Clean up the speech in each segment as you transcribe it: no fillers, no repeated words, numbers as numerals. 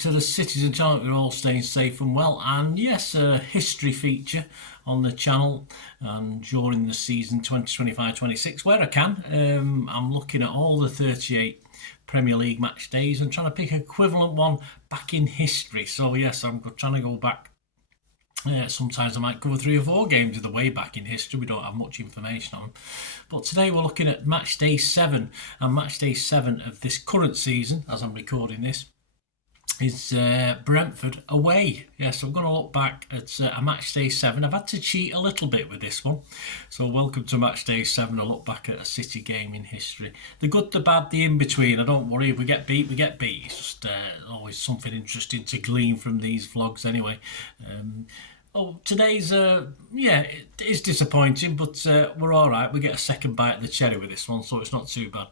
to the Citizen channel. We're all staying safe and well, and yes, a history feature on the channel and during the season 2025-26 where I can. I'm looking at all the 38 Premier League match days and trying to pick an equivalent one back in history. So yes, I'm trying to go back. Sometimes I might cover 3 or 4 games of the way back in history. We don't have much information on them. But today we're looking at match day 7, and match day 7 of this current season, as I'm recording this, is Brentford away. Yes, I'm going to look back at a match day 7. I've had to cheat a little bit with this one. So welcome to match day 7. I look back at a City game in history. The good, the bad, the in-between. I don't worry, if we get beat, we get beat. It's just always something interesting to glean from these vlogs anyway. Today's, it is disappointing, but we're all right. We get a second bite of the cherry with this one, so it's not too bad.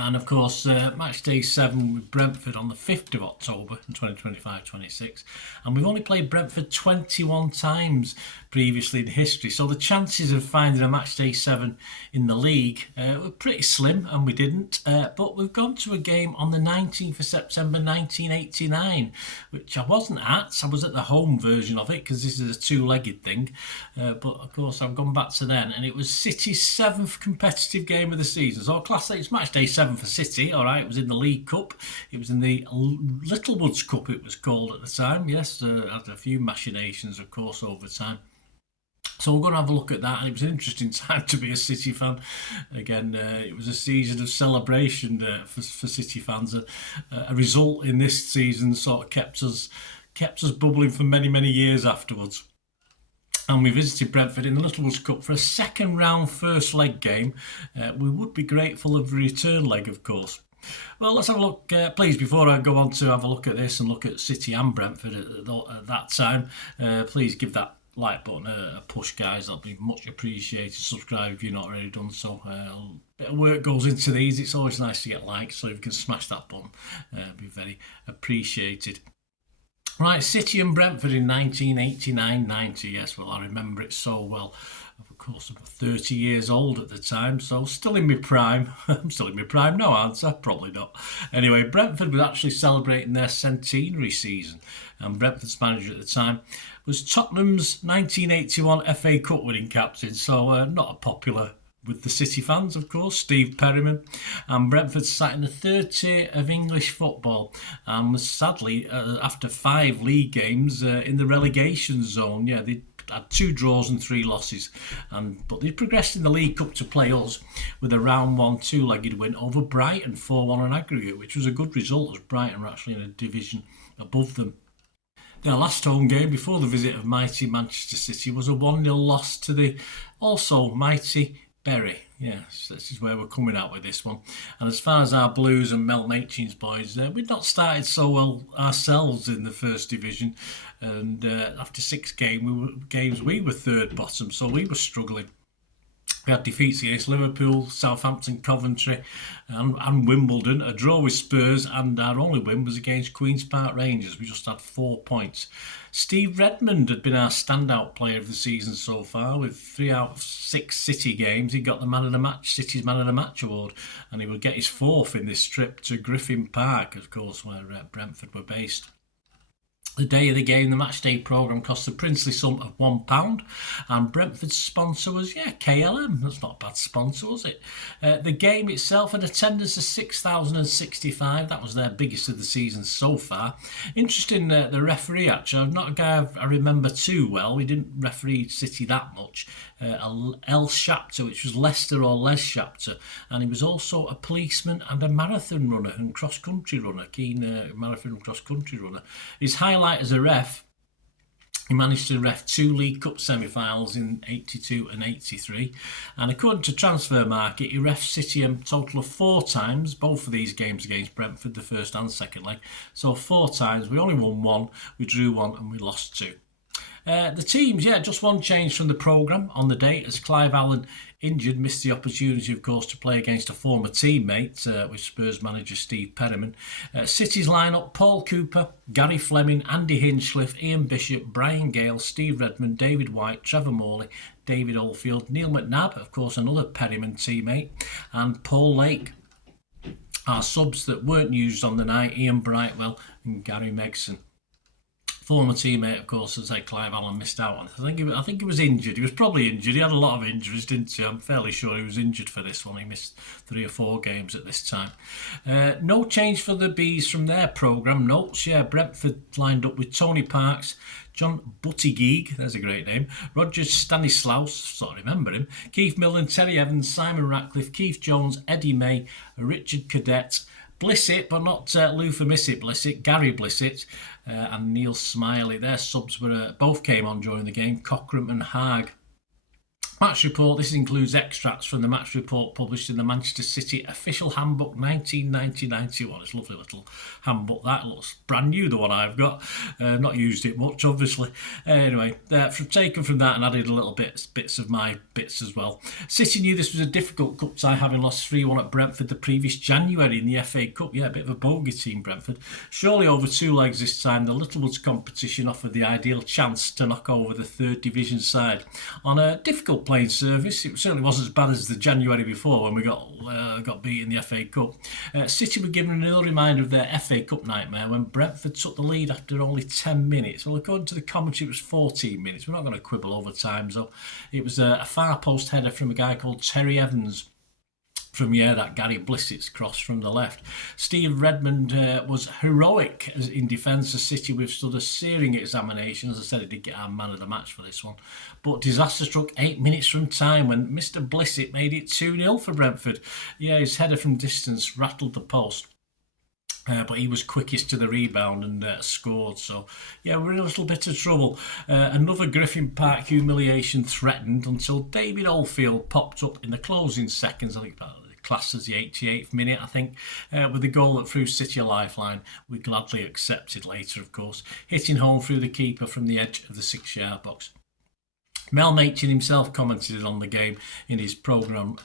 And of course, match day 7 with Brentford on the 5th of October in 2025-26. And we've only played Brentford 21 times previously in history. So the chances of finding a match day 7 in the league were pretty slim, and we didn't. But we've gone to a game on the 19th of September 1989, which I wasn't at. I was at the home version of it because this is a 2-legged thing. But of course, I've gone back to then, and it was City's 7th competitive game of the season. So class it's match day 7 for City. All right, it was in the League Cup. It was in the Littlewoods Cup, it was called at the time. Yes, had a few machinations, of course, over time. So we're going to have a look at that, and it was an interesting time to be a City fan. Again, it was a season of celebration for City fans. A result in this season sort of kept us bubbling for many, many years afterwards. And we visited Brentford in the Littlewoods Cup for a second round first leg game. We would be grateful of the return leg, of course. Well, let's have a look, please, before I go on to have a look at this and look at City and Brentford at that time. Please give that like button a push, guys. That'll be much appreciated. Subscribe if you've not already done so. A bit of work goes into these. It's always nice to get likes, so if you can smash that button, it'll be very appreciated. Right, City and Brentford in 1989-90. Yes, well, I remember it so well. Of course, I'm 30 years old at the time, so still in my prime. I'm still in my prime now, aren't I? Probably not. Anyway, Brentford was actually celebrating their centenary season, and Brentford's manager at the time was Tottenham's 1981 FA Cup winning captain, so not a popular with the City fans, of course, Steve Perryman. And Brentford sat in the 3rd tier of English football and was sadly, after 5 league games, in the relegation zone. Yeah, they had 2 draws and 3 losses, but they progressed in the League Cup to play us with a round 1 2-legged win over Brighton, 4-1 on aggregate, which was a good result as Brighton were actually in a division above them. Their last home game before the visit of mighty Manchester City was a 1-0 loss to the also mighty Bury. Yes, this is where we're coming out with this one. And as far as our Blues and Mel Machin's boys, we'd not started so well ourselves in the first division. And after 6 games, we were 3rd bottom, so we were struggling. We had defeats against Liverpool, Southampton, Coventry and Wimbledon, a draw with Spurs, and our only win was against Queen's Park Rangers. We just had 4 points. Steve Redmond had been our standout player of the season so far. With 3 out of 6 City games, he got the Man of the Match, City's Man of the Match award, and he would get his 4th in this trip to Griffin Park, of course, where Brentford were based. The day of the game, the matchday programme cost the princely sum of £1, and Brentford's sponsor was, KLM. That's not a bad sponsor, was it? The game itself, an attendance of 6,065. That was their biggest of the season so far. Interesting, the referee, actually, not a guy I remember too well. He didn't referee City that much. El Shapter, which was Leicester or Les Shapter, and he was also a policeman and a marathon runner and cross-country runner, keen marathon and cross-country runner. His highlight as a ref, he managed to ref 2 League Cup semi-finals in 82 and 83, and according to Transfer Market, he ref City a total of 4 times, both of these games against Brentford, the first and second leg. So 4 times, we only won 1, we drew 1 and we lost 2. The teams, just 1 change from the programme on the day, as Clive Allen, injured, missed the opportunity, of course, to play against a former teammate with Spurs manager Steve Perryman. City's lineup: Paul Cooper, Gary Fleming, Andy Hinchcliffe, Ian Bishop, Brian Gale, Steve Redmond, David White, Trevor Morley, David Oldfield, Neil McNabb, of course, another Perryman teammate, and Paul Lake. Our subs that weren't used on the night: Ian Brightwell and Gary Megson. Former teammate, of course, as Clive Allen missed out on. I think he was injured. He was probably injured. He had a lot of injuries, didn't he? I'm fairly sure he was injured for this one. He missed 3 or 4 games at this time. No change for the Bees from their programme notes. Yeah, Brentford lined up with Tony Parks, John Buttigieg, there's a great name, Roger Stanislaus, sort of remember him, Keith Millen, Terry Evans, Simon Ratcliffe, Keith Jones, Eddie May, Richard Cadet, Blissett, but not Luther Missett Blissett, Gary Blissett, and Neil Smiley. Their subs were both came on during the game, Cockram and Haag. Match report. This includes extracts from the match report published in the Manchester City Official Handbook 1990-91. It's a lovely little handbook. That looks brand new, the one I've got. Not used it much, obviously. Anyway, taken from that and added a little bits of my bits as well. City knew this was a difficult cup tie, having lost 3-1 at Brentford the previous January in the FA Cup. Yeah, a bit of a bogey team, Brentford. Surely over 2 legs this time, the Littlewoods competition offered the ideal chance to knock over the 3rd Division side. On a difficult playing surface, it certainly wasn't as bad as the January before when we got beat in the FA Cup. City were given another reminder of their FA Cup nightmare when Brentford took the lead after only 10 minutes. Well, according to the commentary, it was 14 minutes. We're not going to quibble over times, though. It was a far post header from a guy called Terry Evans. From that Gary Blissett's cross from the left. Steve Redmond was heroic in defence. The City withstood a searing examination. As I said, he did get our man of the match for this one. But disaster struck 8 minutes from time when Mr. Blissett made it 2-0 for Brentford. Yeah, his header from distance rattled the post. But he was quickest to the rebound and scored. So, yeah, we're in a little bit of trouble. Another Griffin Park humiliation threatened until David Oldfield popped up in the closing seconds. I think classed as the 88th minute, I think, with the goal that threw City a lifeline. We gladly accepted later, of course, hitting home through the keeper from the edge of the 6-yard box. Mel Machin himself commented on the game in his programme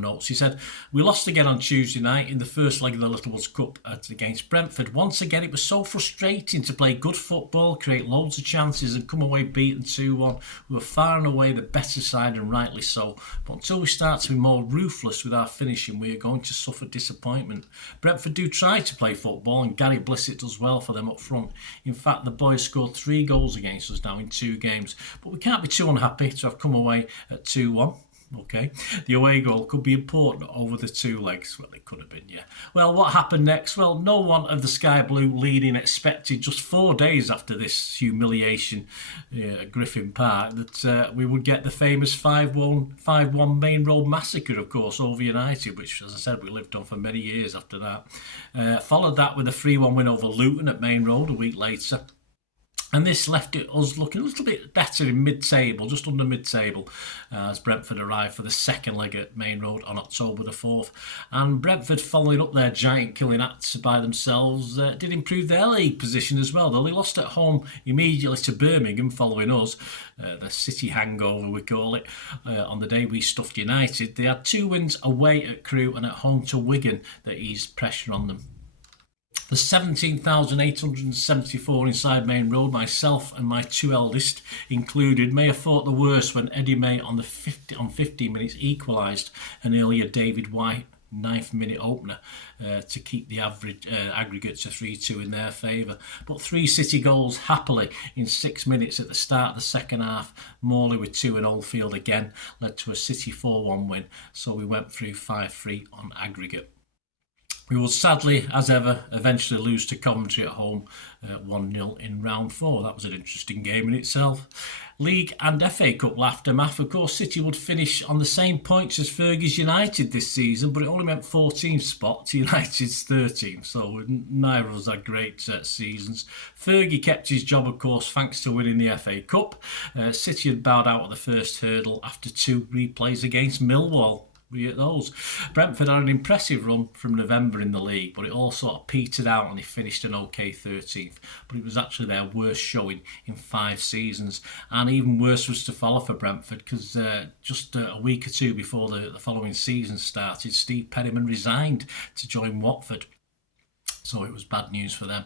notes. He said, "We lost again on Tuesday night in the first leg of the Littlewoods Cup against Brentford. Once again, it was so frustrating to play good football, create loads of chances and come away beaten 2-1. We were far and away the better side, and rightly so. But until we start to be more ruthless with our finishing, we are going to suffer disappointment. Brentford do try to play football, and Gary Blissett does well for them up front. In fact, the boys scored 3 goals against us now in 2 games. But we can't be too unhappy to have come away at 2-1. Okay, the away goal could be important over the 2 legs. Well, it could have been, yeah. Well, what happened next? Well, no one of the Sky Blue leading expected just 4 days after this humiliation at Griffin Park that we would get the famous 5-1 Main Road massacre, of course, over United, which, as I said, we lived on for many years after that. Followed that with a 3-1 win over Luton at Main Road a week later. And this left us looking a little bit better in mid-table, just under mid-table, as Brentford arrived for the 2nd leg at Main Road on October the 4th. And Brentford, following up their giant killing acts by themselves, did improve their league position as well, though they lost at home immediately to Birmingham following us, the City hangover we call it, on the day we stuffed United. They had 2 wins away at Crewe and at home to Wigan that eased pressure on them. The 17,874 inside Main Road, myself and my 2 eldest included, may have thought the worst when Eddie May on 15 minutes equalised an earlier David White 9th minute opener to keep the aggregate to 3-2 in their favour. But 3 City goals happily in 6 minutes at the start of the second half. Morley with 2 and Oldfield again led to a City 4-1 win. So we went through 5-3 on aggregate. We will sadly, as ever, eventually lose to Coventry at home 1-0 in round 4. That was an interesting game in itself. League and FA Cup aftermath. Of course, City would finish on the same points as Fergie's United this season, but it only meant 14 spots to United's 13. So neither of us had great seasons. Fergie kept his job, of course, thanks to winning the FA Cup. City had bowed out at the first hurdle after 2 replays against Millwall. We at those. Brentford had an impressive run from November in the league, but it all sort of petered out and they finished an okay 13th. But it was actually their worst showing in 5 seasons. And even worse was to follow for Brentford because just a week or 2 before the following season started, Steve Perryman resigned to join Watford. So it was bad news for them.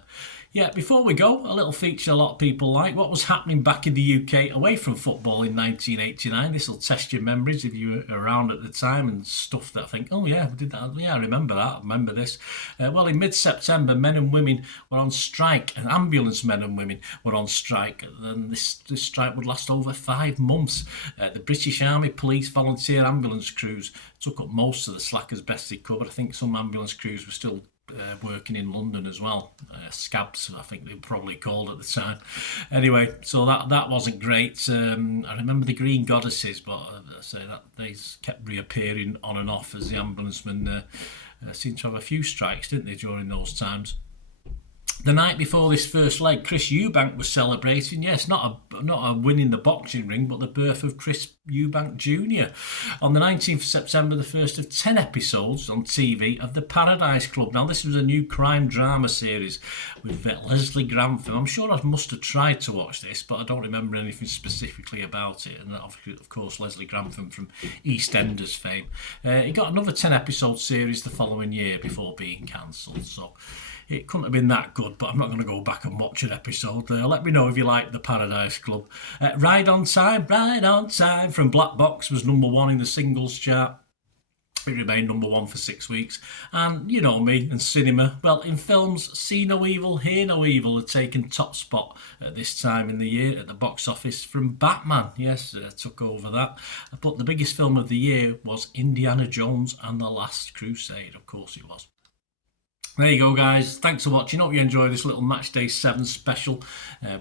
Yeah, before we go, a little feature a lot of people like. What was happening back in the UK away from football in 1989? This will test your memories if you were around at the time and stuff that I think, oh yeah, we did that. Yeah, I remember that. I remember this. Well, in mid-September, men and women were on strike, and ambulance men and women were on strike. And this strike would last over 5 months. The British Army, police, volunteer ambulance crews took up most of the slack as best they could. But I think some ambulance crews were still working in London as well. Scabs, I think they were probably called at the time. Anyway, so that wasn't great. I remember the Green Goddesses, but I say that they kept reappearing on and off as the ambulancemen seemed to have a few strikes, didn't they, during those times. The night before this first leg, Chris Eubank was celebrating, yes, not a win in the boxing ring, but the birth of Chris Eubank Jr. On the 19th of September, the first of 10 episodes on TV of The Paradise Club. Now, this was a new crime drama series with Leslie Grantham. I'm sure I must have tried to watch this, but I don't remember anything specifically about it. And of course, Leslie Grantham from EastEnders fame. He got another 10 episode series the following year before being cancelled. So it couldn't have been that good, but I'm not going to go back and watch an episode. Let me know if you like The Paradise Club. Ride on Time from Black Box was number 1 in the singles chart. It remained number 1 for 6 weeks. And you know me and cinema. Well, in films, See No Evil, Hear No Evil had taken top spot at this time in the year at the box office from Batman. Yes, took over that. But the biggest film of the year was Indiana Jones and the Last Crusade. Of course it was. There you go, guys. Thanks for watching. Hope you enjoyed this little Match Day 7 special.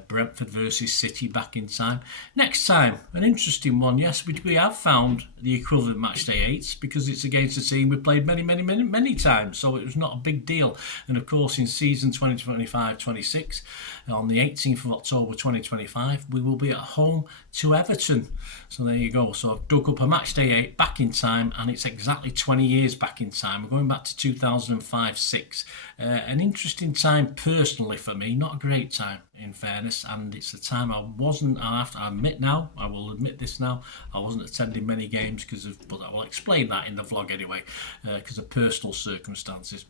Brentford versus City back in time. Next time, an interesting one. Yes, we have found the equivalent Match Day 8s because it's against a team we played many times. So it was not a big deal. And of course, in season 2025-26, on the 18th of October 2025, we will be at home to Everton. So there you go. So I've dug up a Match Day 8 back in time, and it's exactly 20 years back in time. We're going back to 2005-06. An interesting time personally for me, not a great time in fairness, and it's a time I will admit this now, I wasn't attending many games but I will explain that in the vlog anyway, because of personal circumstances.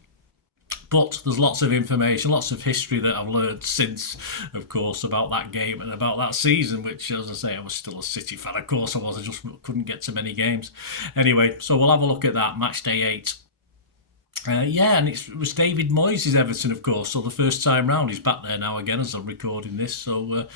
But there's lots of information, lots of history that I've learned since, of course, about that game and about that season, which, as I say, I was still a City fan. Of course I was, I just couldn't get to many games. Anyway, so we'll have a look at that, Match Day 8. And it was David Moyes' Everton, of course, so the first time round. He's back there now again as I'm recording this, so we'll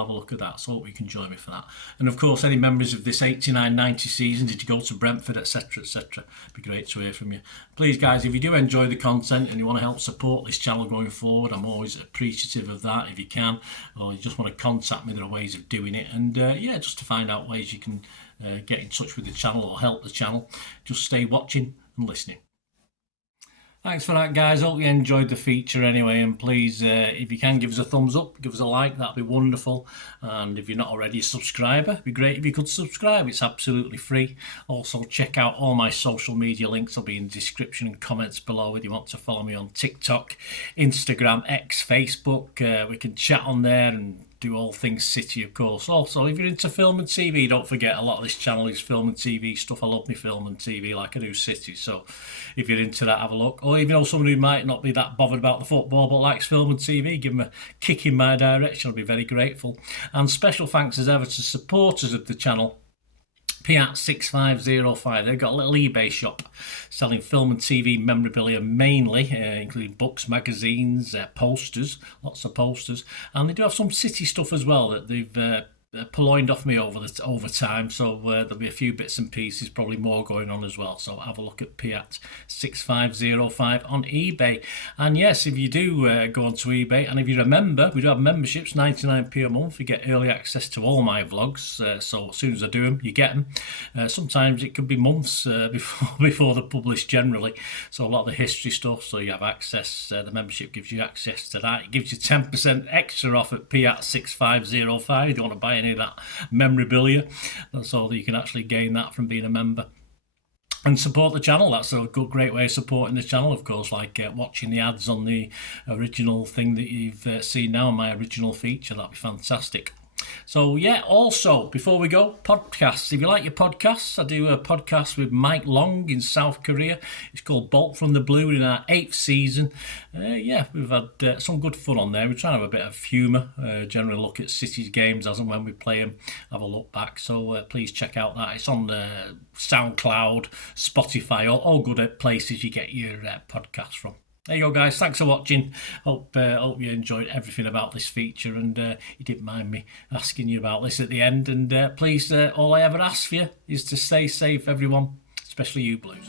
have a look at that. So I hope you can join me for that. And of course, any members of this 89-90 season, did you go to Brentford, etc., etc.? It'd be great to hear from you. Please, guys, if you do enjoy the content and you want to help support this channel going forward, I'm always appreciative of that. If you can, or you just want to contact me, there are ways of doing it. And just to find out ways you can get in touch with the channel or help the channel, just stay watching and listening. Thanks for that, guys. Hope you enjoyed the feature anyway, and please, if you can, give us a thumbs up, give us a like, that'd be wonderful. And if you're not already a subscriber, it'd be great if you could subscribe. It's absolutely free. Also, check out all my social media links. They'll be in the description and comments below if you want to follow me on TikTok, Instagram, X, Facebook. We can chat on there and do all things City, of course. Also, if you're into film and TV, don't forget, a lot of this channel is film and TV stuff. I love me film and TV like I do City. So if you're into that, have a look. Or if you know someone who might not be that bothered about the football but likes film and TV, give them a kick in my direction. I'll be very grateful. And special thanks as ever to supporters of the channel. Piat6505, they've got a little eBay shop selling film and TV memorabilia mainly, including books, magazines, posters, lots of posters, and they do have some City stuff as well that they've purloined off me over time, so there'll be a few bits and pieces, probably more going on as well. So have a look at Piat6505 on eBay. And yes, if you do go onto eBay, and if you remember, we do have memberships, 99p a month. You get early access to all my vlogs, so as soon as I do them, you get them. Sometimes it could be months before they're published generally, so a lot of the history stuff, so you have access, the membership gives you access to that. It gives you 10% extra off at Piat6505 if you want to buy any of that memorabilia, so that you can actually gain that from being a member and support the channel. That's a great way of supporting the channel, of course, like watching the ads on the original thing that you've seen now, my original feature. That'd be fantastic. So yeah, also before we go, podcasts. If you like your podcasts, I do a podcast with Mike Long in South Korea. It's called Bolt from the Blue in our 8th season. Yeah, we've had some good fun on there. We're trying to have a bit of humour, generally look at City's games as and when we play them, have a look back. So please check out that. It's on Soundcloud, Spotify, all good places you get your podcasts from. There you go, guys. Thanks for watching. Hope you enjoyed everything about this feature, and you didn't mind me asking you about this at the end. And please, all I ever ask for you is to stay safe, everyone, especially you Blues.